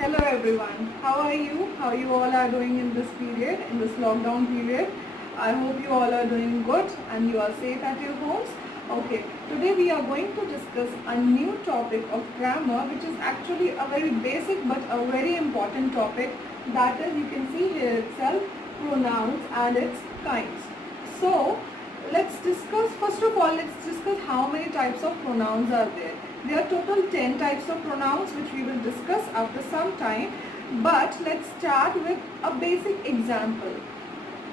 Hello everyone, how are you? How you all are doing in this period, in this lockdown period? I hope you all are doing good and you are safe at your homes. Okay, today we are going to discuss a new topic of grammar, which is actually a very basic but a very important topic. That is, you can see here itself, pronouns and its kinds. So let's discuss, first of all, let's discuss how many types of pronouns are there. There are total 10 types of pronouns which we will discuss after some time, but let's start with a basic example.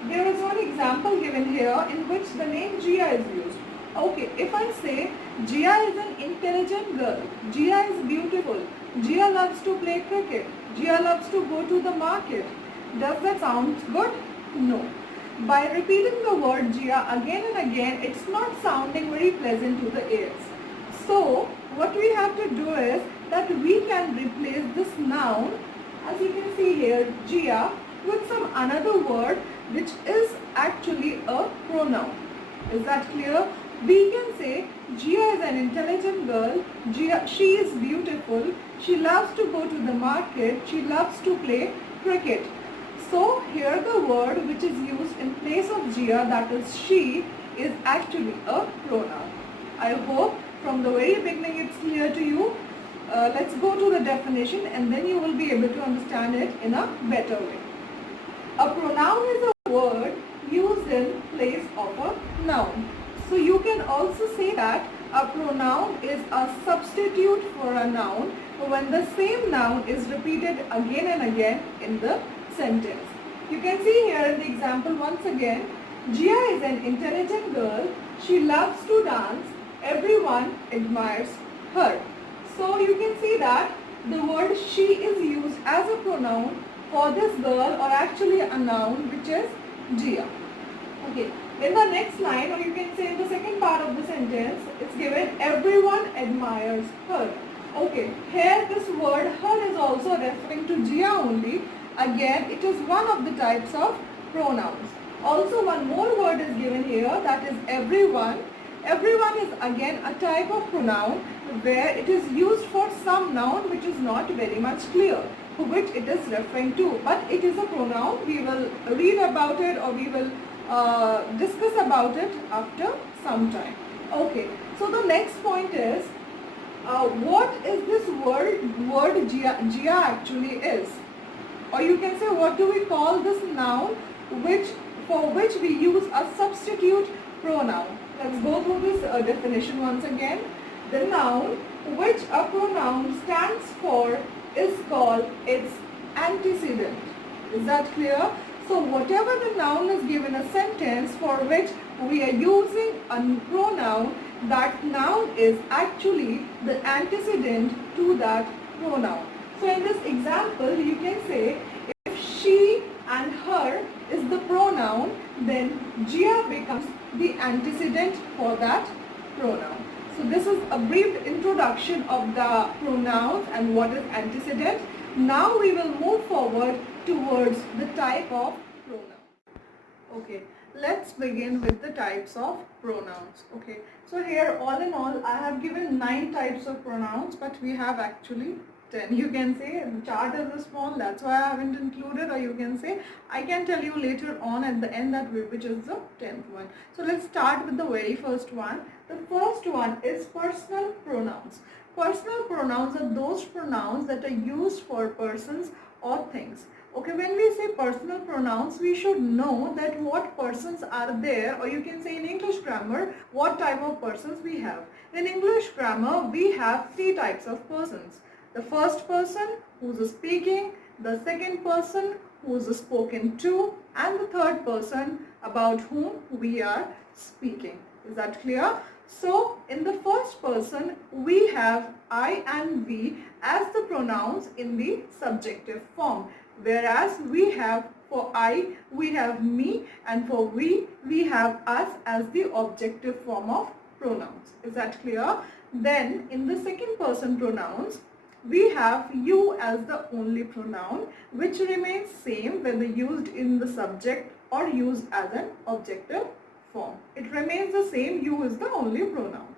There is one example given here in which the name Jia is used. Okay, if I say Jia is an intelligent girl, Jia is beautiful, Jia loves to play cricket, Jia loves to go to the market, does that sound good? No. By repeating the word Jia again and again, it's not sounding very pleasant to the ears. So, what we have to do is that we can replace this noun, as you can see here, Jia, with some another word which is actually a pronoun. Is that clear? We can say Jia is an intelligent girl, she is beautiful, she loves to go to the market, she loves to play cricket. So here the word which is used in place of Jia, that is she, is actually a pronoun. I hope from the very beginning it's clear to you. Let's go to the definition and then you will be able to understand it in a better way. A pronoun is a word used in place of a noun. So you can also say that a pronoun is a substitute for a noun when the same noun is repeated again and again in the sentence. You can see here in the example once again, Jia is an intelligent girl, she loves to dance, everyone admires her. So you can see that the word she is used as a pronoun for this girl, or actually a noun, which is Jia. Okay. In the next line, or you can say in the second part of the sentence, it's given everyone admires her. Okay, here this word her is also referring to Jia only. Again, it is one of the types of pronouns. Also, one more word is given here, that is everyone. Everyone is again a type of pronoun where it is used for some noun which is not very much clear which it is referring to, but it is a pronoun. We will read about it, or we will discuss about it after some time. Okay, so the next point is what is this word Jia actually is, or you can say what do we call this noun for which we use a substitute pronoun. Let's go through this definition once again. The noun which a pronoun stands for is called its antecedent. Is that clear? So whatever the noun is given a sentence for which we are using a pronoun, that noun is actually the antecedent to that pronoun. So in this example, you can say if she and her is the pronoun, then Jia becomes the antecedent for that pronoun. So this is a brief introduction of the pronouns and what is antecedent. Now we will move forward towards the type of pronoun. Okay, let's begin with the types of pronouns. Okay, so here all in all I have given 9 types of pronouns, but we have actually 10. You can say the chart is small, that's why I haven't included, or you can say I can tell you later on at the end that which is the 10th one. So let's start with the very first one. The first one is personal pronouns. Personal pronouns are those pronouns that are used for persons or things. Okay, when we say personal pronouns, we should know that what persons are there, or you can say in English grammar, what type of persons we have. In English grammar, we have 3 types of persons. The first person who's speaking, the second person who's spoken to, and the third person about whom we are speaking. Is that clear? So, in the first person, we have I and we as the pronouns in the subjective form. Whereas we have for I, we have me, and for we have us as the objective form of pronouns. Is that clear? Then, in the second person pronouns, we have you as the only pronoun, which remains same whether used in the subject or used as an objective form. It remains the same, you is the only pronoun.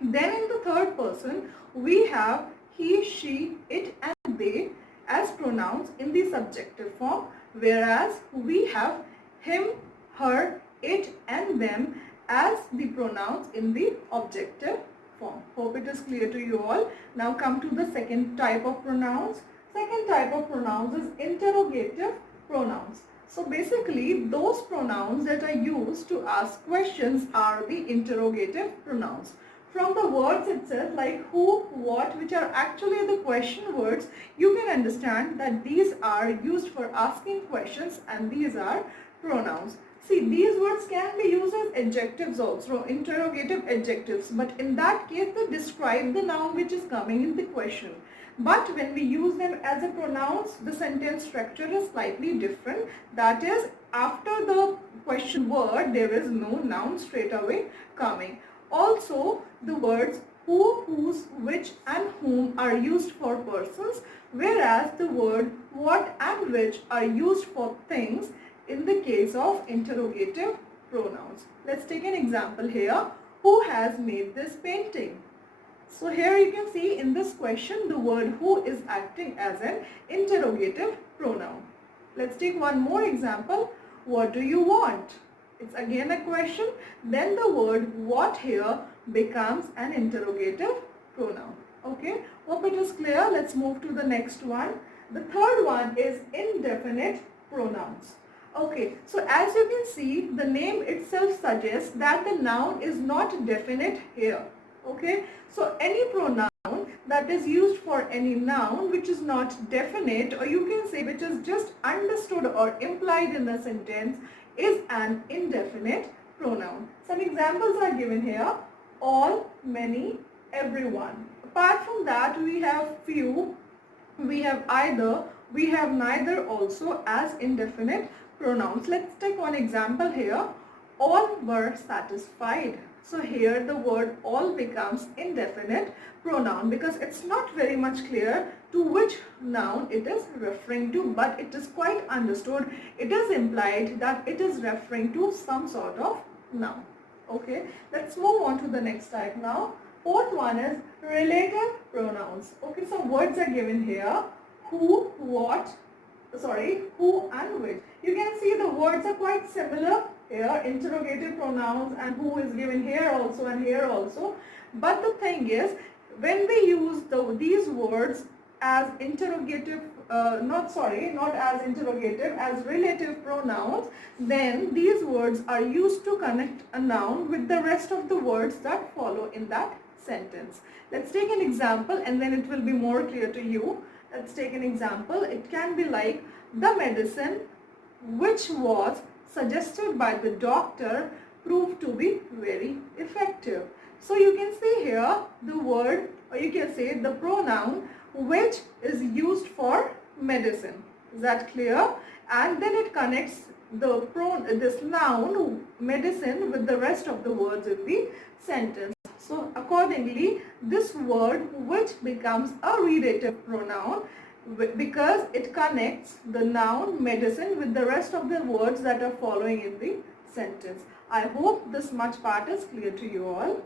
Then in the third person, we have he, she, it and they, as pronouns in the subjective form, whereas we have him, her, it and them as the pronouns in the objective form. Hope it is clear to you all. Now come to the second type of pronouns. Second type of pronouns is interrogative pronouns. So basically those pronouns that are used to ask questions are the interrogative pronouns. From the words itself, like who, what, which are actually the question words, you can understand that these are used for asking questions and these are pronouns. See, these words can be used as adjectives also, interrogative adjectives, but in that case they describe the noun which is coming in the question. But when we use them as a pronouns, the sentence structure is slightly different. That is, after the question word, there is no noun straight away coming. Also, the words who, whose, which and whom are used for persons, whereas the word what and which are used for things in the case of interrogative pronouns. Let's take an example here. Who has made this painting? So here you can see in this question the word who is acting as an interrogative pronoun. Let's take one more example. What do you want? It's again a question. Then the word what here becomes an interrogative pronoun. Okay, hope it is clear. Let's move to the next one. The third one is indefinite pronouns. Okay, so as you can see, the name itself suggests that the noun is not definite here. Okay, so any pronoun that is used for any noun which is not definite, or you can say which is just understood or implied in the sentence, is an indefinite pronoun. Some examples are given here: all, many, everyone. Apart from that, we have few, we have either, we have neither also as indefinite pronouns. Let's take one example here. All were satisfied. So here the word all becomes indefinite pronoun because it's not very much clear to which noun it is referring to, but it is quite understood. It is implied that it is referring to some sort of noun. Okay, let's move on to the next type now. Fourth one is relative pronouns. Okay, some words are given here. Who, what, who and which. You can see the words are quite similar here, interrogative pronouns, and who is given here also and here also. But the thing is, when we use these words as interrogative, not as interrogative, as relative pronouns, then these words are used to connect a noun with the rest of the words that follow in that sentence. Let's take an example and then it will be more clear to you. Let's take an example. It can be like the medicine which was suggested by the doctor proved to be very effective. So you can see here the word, or you can say the pronoun which is used for medicine. Is that clear? And then it connects this noun medicine with the rest of the words in the sentence. So accordingly, this word which becomes a relative pronoun because it connects the noun medicine with the rest of the words that are following in the sentence. I hope this much part is clear to you all.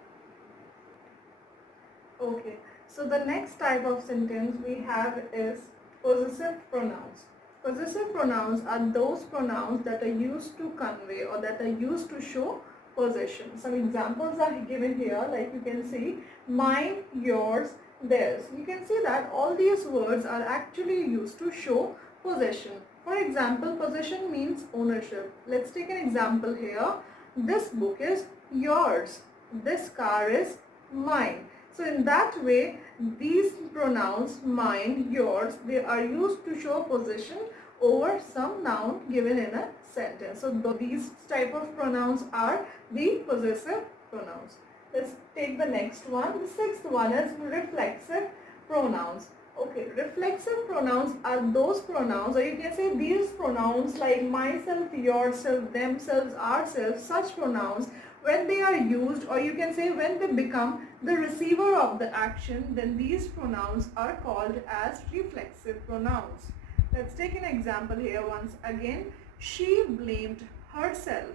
Okay, so the next type of sentence we have is possessive pronouns. Possessive pronouns are those pronouns that are used to convey or that are used to show possession. Some examples are given here, like you can see mine, yours, theirs. You can see that all these words are actually used to show possession. For example, possession means ownership. Let's take an example here. This book is yours. This car is mine. So in that way, these pronouns mine, yours, they are used to show possession over some noun given in a sentence. So these type of pronouns are the possessive pronouns. Let's take the next one. The sixth one is reflexive pronouns. Okay, reflexive pronouns are those pronouns, or you can say these pronouns like myself, yourself, themselves, ourselves, such pronouns, when they are used, or you can say when they become the receiver of the action, then these pronouns are called as reflexive pronouns. Let's take an example here once again. She blamed herself.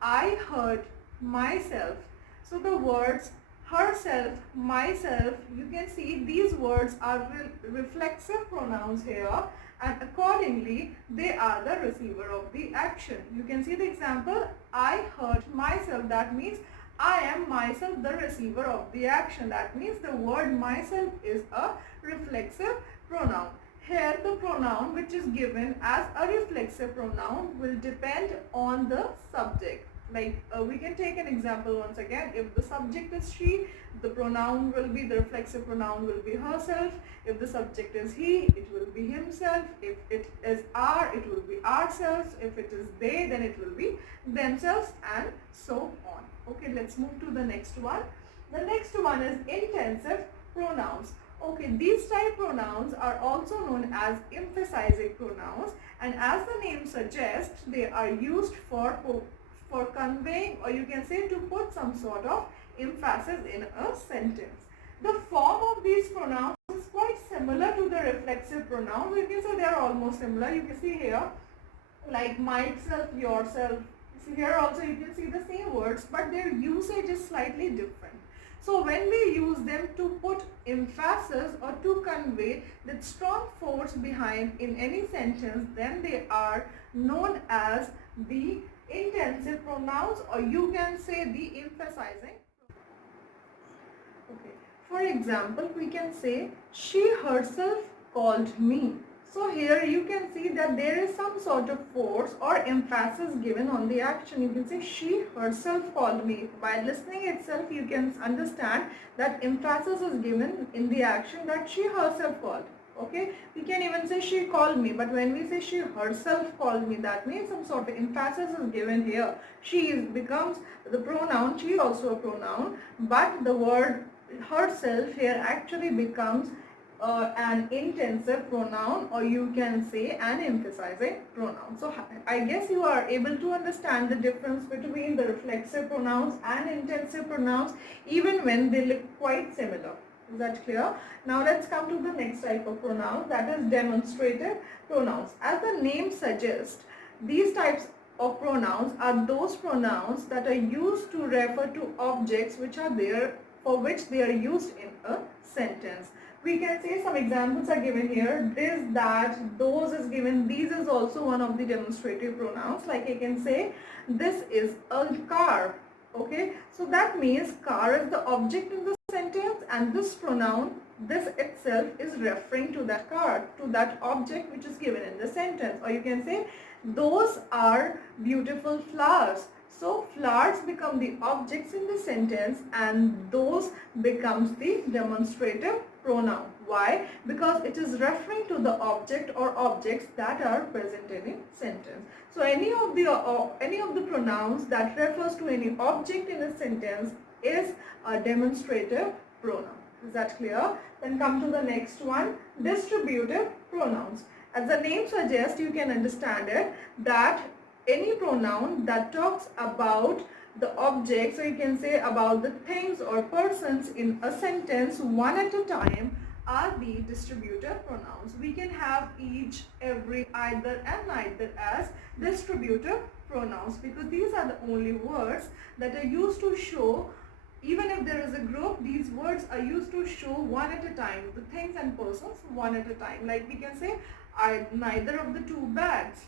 I hurt myself. So the words herself, myself, you can see these words are reflexive pronouns here, and accordingly they are the receiver of the action. You can see the example, I hurt myself. That means I am myself the receiver of the action. That means the word myself is a reflexive pronoun. Here the pronoun which is given as a reflexive pronoun will depend on the subject. Like we can take an example once again. If the subject is she, the pronoun will be, the reflexive pronoun will be herself. If the subject is he, it will be himself. If it is our, it will be ourselves. If it is they, then it will be themselves, and so on. Okay, let's move to the next one. The next one is intensive pronouns. Okay, these type pronouns are also known as emphasizing pronouns, and as the name suggests, they are used for conveying, or you can say to put some sort of emphasis in a sentence. The form of these pronouns is quite similar to the reflexive pronouns. You can say they are almost similar. You can see here like myself, yourself. See here also you can see the same words, but their usage is slightly different. So when we use them to put emphasis or to convey that strong force behind in any sentence, then they are known as the intensive pronouns, or you can say the emphasizing. Okay. For example, we can say she herself called me. So here you can see that there is some sort of force or emphasis given on the action. You can say she herself called me. By listening itself, you can understand that emphasis is given in the action that she herself called. Okay, we can even say she called me, but when we say she herself called me, that means some sort of emphasis is given here. She becomes the pronoun, she is also a pronoun, but the word herself here actually becomes an intensive pronoun, or you can say an emphasizing pronoun. So I guess you are able to understand the difference between the reflexive pronouns and intensive pronouns, even when they look quite similar. Is that clear? Now let's come to the next type of pronoun, that is demonstrative pronouns. As the name suggests, these types of pronouns are those pronouns that are used to refer to objects which are there, for which they are used in a sentence. We can say some examples are given here. This, that, those is given. These is also one of the demonstrative pronouns. Like I can say, this is a car. Okay, so that means car is the object in the sentence, and this pronoun, this itself, is referring to that car, to that object which is given in the sentence. Or you can say, those are beautiful flowers. So flowers become the objects in the sentence, and those becomes the demonstrative pronoun. Why? Because it is referring to the object or objects that are present in a sentence. So any of the pronouns that refers to any object in a sentence is a demonstrative pronoun. Is that clear? Then come to the next one, distributive pronouns. As the name suggests, you can understand it, that any pronoun that talks about the objects, or you can say about the things or persons in a sentence one at a time, are the distributive pronouns. We can have each, every, either and neither as distributive pronouns, because these are the only words that are used to show, even if there is a group, these words are used to show one at a time, the things and persons one at a time. Like we can say, neither of the two bags,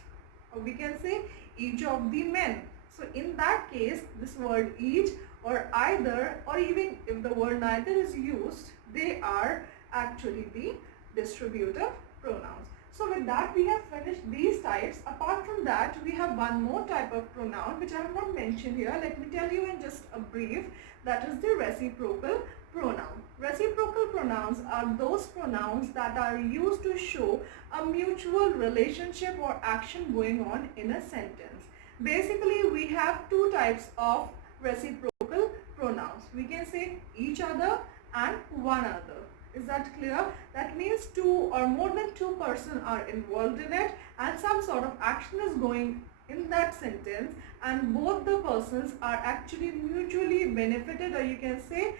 or we can say each of the men. So in that case, this word each or either, or even if the word neither is used, they are actually the distributive pronouns. So with that, we have finished these types. Apart from that, we have one more type of pronoun which I have not mentioned here. Let me tell you in just a brief. That is the reciprocal pronoun. Reciprocal pronouns are those pronouns that are used to show a mutual relationship or action going on in a sentence. Basically, we have two types of reciprocal pronouns. We can say each other and one other. Is that clear? That means two or more than two persons are involved in it, and some sort of action is going in that sentence, and both the persons are actually mutually benefited, or you can say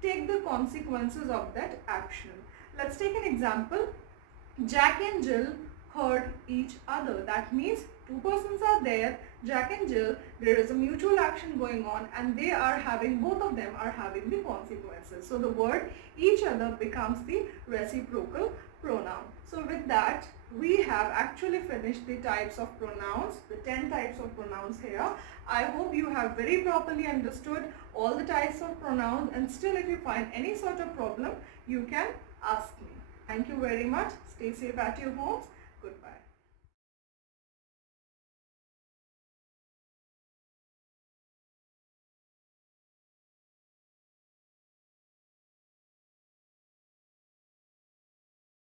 take the consequences of that action. Let's take an example. Jack and Jill hurt each other. That means two persons are there, Jack and Jill, there is a mutual action going on and they are having, both of them are having the consequences. So the word each other becomes the reciprocal pronoun. So with that, we have actually finished the types of pronouns, the 10 types of pronouns here. I hope you have very properly understood all the types of pronouns, and still if you find any sort of problem, you can ask me. Thank you very much. Stay safe at your homes. Goodbye.